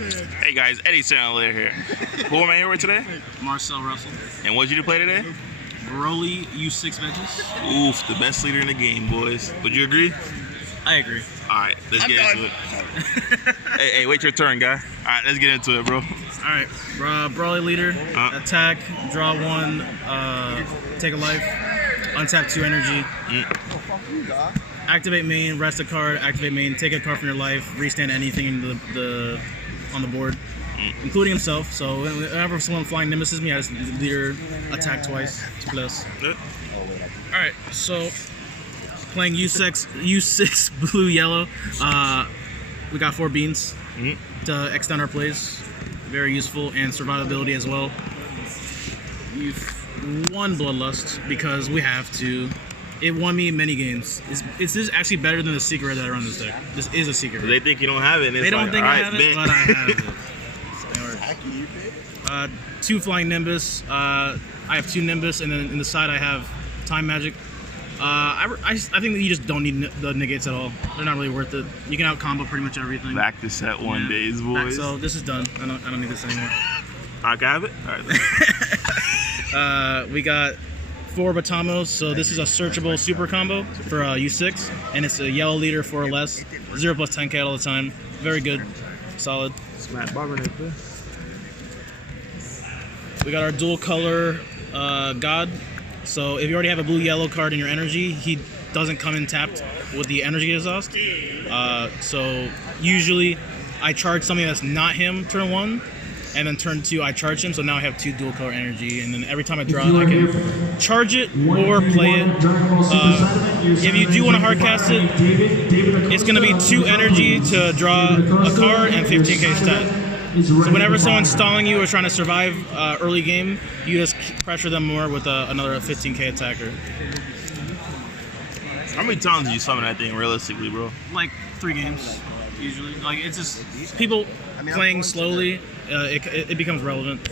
Hey guys, Eddie Sandler here. Who am I here with today? Marcel Russell. And what did you play today? Broly U6 benches. Oof, the best leader in the game, boys. Would you agree? I agree. Alright, let's get into it. Hey, wait your turn, guy. Alright, let's get into it, bro. Alright, Broly leader, attack, draw one, take a life, untap 2 energy. Activate main, rest a card, activate main, take a card from your life, restand anything in on the board, including himself. So whenever someone flying nemesis me, I just leader attack twice, 2+. Alright, so playing U6 blue yellow. We got 4 beans to extend our plays. Very useful, and survivability as well. We've won Bloodlust because we have to. It won me many games. Is this actually better than the secret that I run this deck? This is a secret. They think you don't have it. And they don't like, think I have bet. it, but I have it. 2 flying Nimbus. I have 2 Nimbus, and then in the side I have Time Magic. I think that you just don't need the negates at all. They're not really worth it. You can out combo pretty much everything. Back to set one days, boys. So this is done. I don't need this anymore. I can have it. All right. We got 4 Batamos. So this is a searchable super combo for U6, and it's a yellow leader 4 or less. 0+10k all the time. Very good, solid. We got our dual color God. So if you already have a blue-yellow card in your energy, he doesn't come in tapped with the energy exhaust. So usually I charge something that's not him turn 1, and then turn 2 I charge him. So now I have 2 dual-color energy, and then every time I draw I can charge it or play it. If you do want to hardcast it, it's going to be 2 energy to draw a card and 15k stat. So whenever someone's stalling you or trying to survive early game, you just pressure them more with another 15k attacker. How many times do you summon that thing realistically, bro? Like 3 games, usually. Like it's just people playing slowly. It becomes relevant.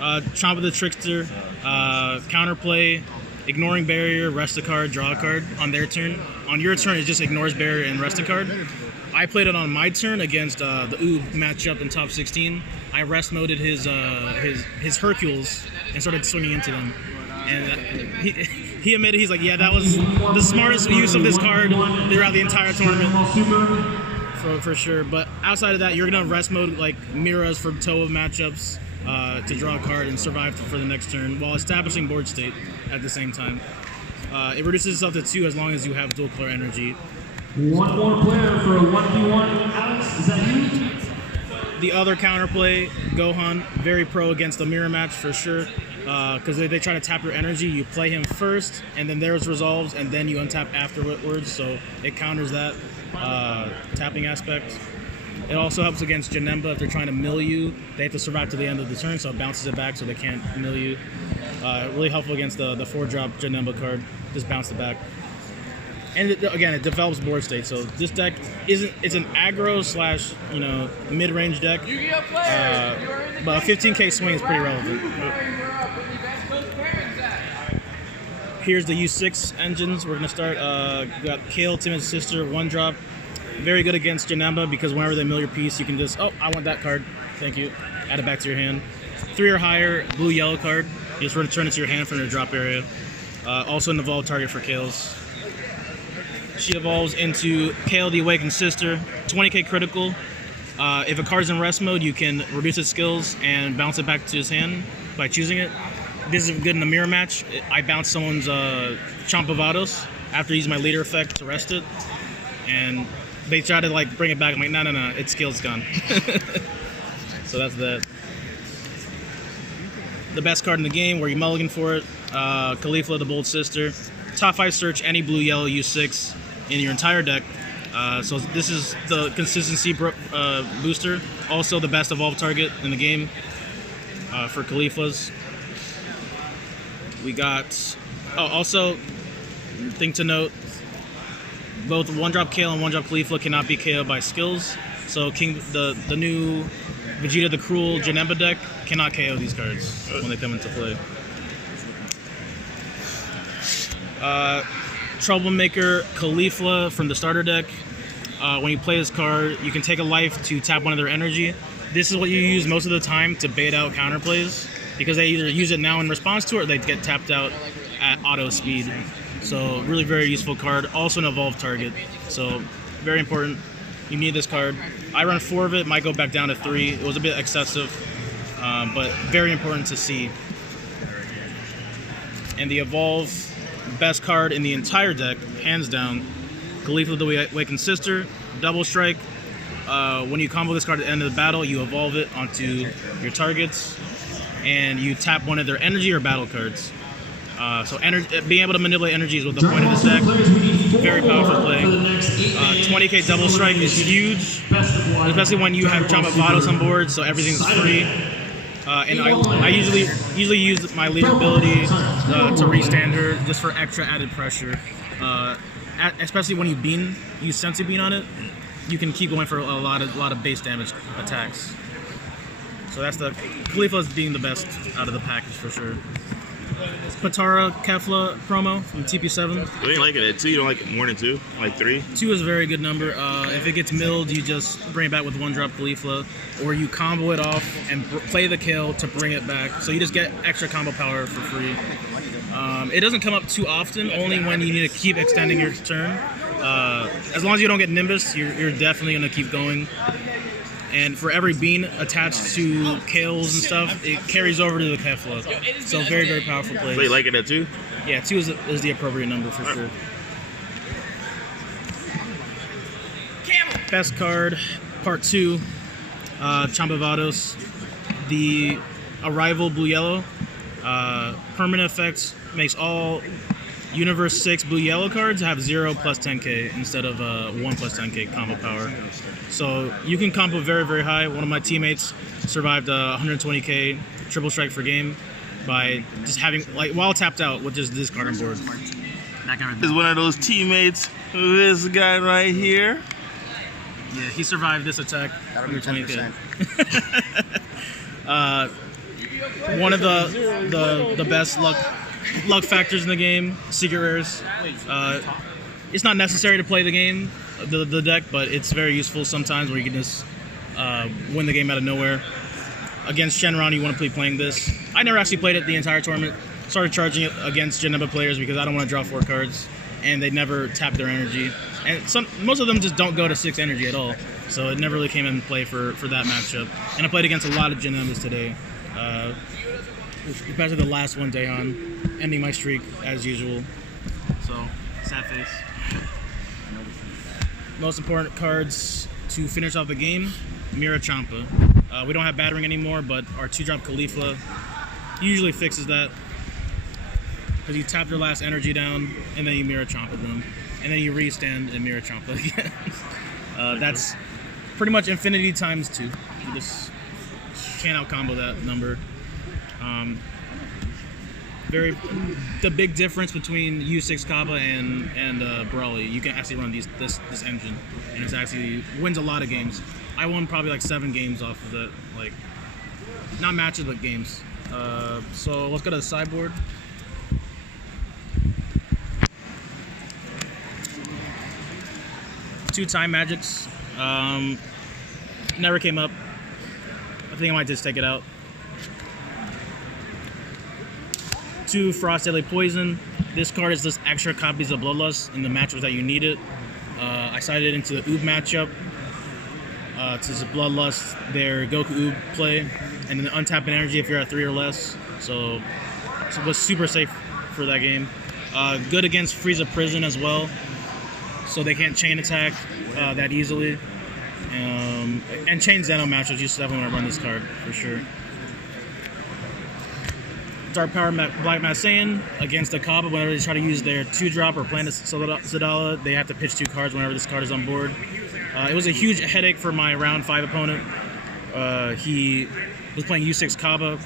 Chomp of the Trickster, Counterplay, ignoring barrier, rest a card, draw a card on their turn. On your turn, it just ignores barrier and rest a card. I played it on my turn against the matchup in top 16. I rest moded his Hercules and started swinging into them. And he admitted, he's like, yeah, that was the smartest use of this card throughout the entire tournament. For sure. But outside of that, you're going to rest mode like Miras for Toa matchups to draw a card and survive for the next turn while establishing board state at the same time. It reduces itself to 2 as long as you have dual color energy. One more player for a 1v1. Alex, is that you? The other counterplay, Gohan, very pro against the mirror match for sure. Because they try to tap your energy, you play him first, and then theirs resolves, and then you untap afterwards, so it counters that tapping aspect. It also helps against Janemba if they're trying to mill you. They have to survive to the end of the turn, so it bounces it back so they can't mill you. Really helpful against the 4-drop Janemba card. Just bounce it back. And again, it develops board state. So this deck it's an aggro / mid-range deck. But a 15k swing is pretty relevant. Here's the U6 engines. We're gonna start. We got Kale, Timid's sister, 1-drop. Very good against Janemba because whenever they mill your piece, you can just I want that card. Thank you. Add it back to your hand. 3 or higher blue-yellow card. You just return it to your hand from your drop area. Also an evolved target for Kale's. She evolves into Kale, the Awakened Sister, 20k critical. If a card's in rest mode, you can reduce its skills and bounce it back to his hand by choosing it. This is good in a mirror match. I bounce someone's Chompavados after using my leader effect to rest it. And they try to bring it back. I'm like, no, its skill's gone. So that's that. The best card in the game, where you mulligan for it, Khalifa, the Bold Sister. Top 5 search any blue-yellow U6 in your entire deck. So this is the consistency booster. Also the best evolved target in the game for Khalifas. We got... also, thing to note, both 1-drop Kale and 1-drop Khalifa cannot be KO'd by skills. So the new Vegeta the Cruel Janemba deck cannot KO these cards when they come into play. Troublemaker Khalifa from the starter deck. when you play this card, you can take a life to tap one of their energy. This is what you use most of the time to bait out counterplays, because they either use it now in response to it, or they get tapped out at auto speed. So really very useful card. Also an evolved target. So very important. You need this card. I run 4 of it, might go back down to 3. It was a bit excessive, but very important to see. And the evolve, best card in the entire deck, hands down. Khalifa the Awakened Sister, double strike. When you combo this card at the end of the battle, you evolve it onto your targets, and you tap one of their energy or battle cards. So being able to manipulate energy is what the point of this deck. Very powerful play. 20k double strike is huge, especially when you have Chamba Vados on board, so everything's free. And I usually use my leader ability to restand her just for extra added pressure. Especially when you use Sensu Bean on it, you can keep going for a lot of base damage attacks. So that's the Khalifa's being the best out of the package for sure. Patara Kefla promo from TP7. You ain't liking it 2? You don't like it more than 2? Like 3? 2 is a very good number. If it gets milled, you just bring it back with 1-drop Khalifa, or you combo it off and play the kill to bring it back. So you just get extra combo power for free. It doesn't come up too often, only when you need to keep extending your turn. As long as you don't get Nimbus, you're definitely going to keep going. And for every bean attached to kills and stuff, it carries over to the Kefla. So very, very powerful play. Wait, like it at 2? Yeah, 2 is the appropriate number for sure. Best card, part 2, Chamba Vados. The Arrival Blue-Yellow. Permanent effects makes all Universe 6 blue-yellow cards have 0 plus 10k instead of 1 plus 10k combo power. So you can combo very, very high. One of my teammates survived 120k triple strike for game by just having, like, while tapped out with just this card on board. This is one of those teammates. This guy right here. Yeah, he survived this attack. 120k. One of the best luck factors in the game, secret rares. It's not necessary to play the game, the deck, but it's very useful sometimes where you can just win the game out of nowhere. Against Shenron, you want to be playing this. I never actually played it the entire tournament. Started charging it against Geneva players because I don't want to draw 4 cards, and they never tap their energy. And most of them just don't go to 6 energy at all, so it never really came in play for that matchup. And I played against a lot of Genevas today. Especially the last one, Daehan, ending my streak as usual. So, sad face. Most important cards to finish off the game, Mira Champa. We don't have Battering anymore, but our 2-drop Khalifa usually fixes that. Because you tap your last energy down, and then you Mira Champa them. And then you restand and Mira Champa again. That's pretty much infinity times 2. You just can't out-combo that number. The big difference between U6 Kaba and Brawley, you can actually run this engine, and it actually wins a lot of games. I won probably like 7 games off of it, like not matches but games. So let's go to the sideboard. Two Time Magics. Never came up. I think I might just take it out. 2 Frost Deadly Poison. This card is just extra copies of Bloodlust in the matchups that you need it. I sided it into the Oob matchup. It's just Bloodlust, their Goku Oob play, and then untap an energy if you're at 3 or less. So it was super safe for that game. Good against Frieza Prison as well, so they can't chain attack that easily. And chain Zeno matchups, you definitely want to run this card for sure. Dark Power Black Mass Saiyan against the Kaba. Whenever they try to use their 2-drop or Planet Sadala, they have to pitch 2 cards whenever this card is on board. It was a huge headache for my round 5 opponent. He was playing U6 Kaba,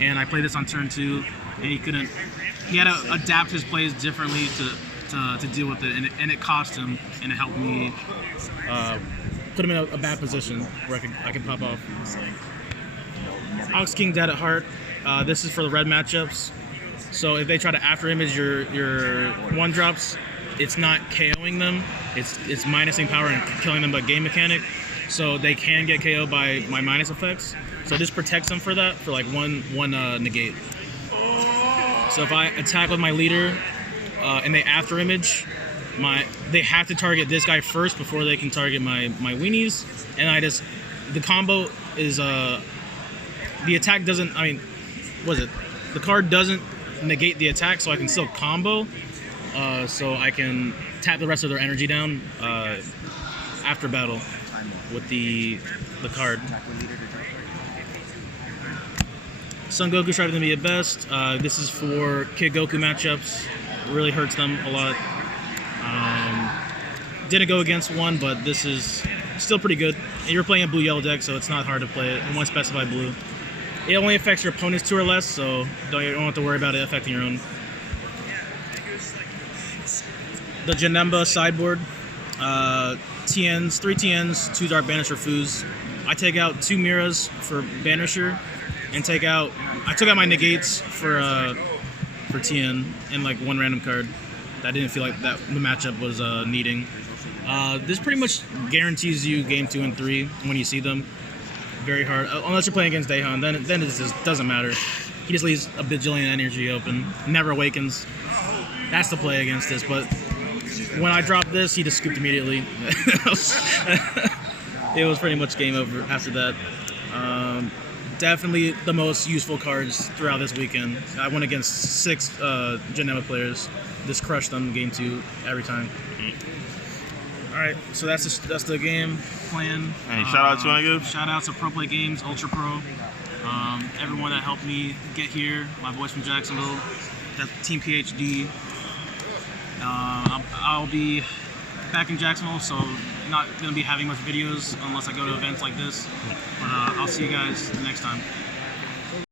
and I played this on turn 2, and he had to adapt his plays differently to deal with it, and it cost him, and it helped me put him in a bad position where I can pop off. Ox King Dead at Heart. This is for the red matchups. So if they try to after image your 1-drops, it's not KOing them. It's minusing power and killing them by game mechanic. So they can get KO'd by my minus effects. So this protects them for that, for like one negate. So if I attack with my leader and they after image, they have to target this guy first before they can target my weenies. And the combo is the attack doesn't, the card doesn't negate the attack, so I can still combo. So I can tap the rest of their energy down after battle with the card. Son Goku's trying to be at best. This is for Kid Goku matchups. It really hurts them a lot. Didn't go against one, but this is still pretty good. And you're playing a blue-yellow deck, so it's not hard to play it. And one specified blue. It only affects your opponent's 2 or less, so you don't have to worry about it affecting your own. The Janemba sideboard. TNs, 3 TNs, 2 Dark Banisher Foos. I take out 2 Miras for Banisher, and I took out my negates for TN and like 1 random card. That didn't feel like that the matchup was needing. This pretty much guarantees you game 2 and 3 when you see them. Very hard, unless you're playing against Daehan, then it just doesn't matter. He just leaves a bajillion energy open, never awakens. That's the play against this, but when I dropped this, he just scooped immediately. It was pretty much game over after that. Definitely the most useful cards throughout this weekend. I went against 6 Janemba players. Just crushed them game 2 every time. All right, so that's the game plan. Hey, shout out to anyone? Shout out to Pro Play Games, Ultra Pro, everyone that helped me get here. My boys from Jacksonville, Team PhD. I'll be back in Jacksonville, so not gonna be having much videos unless I go to events like this. But I'll see you guys next time.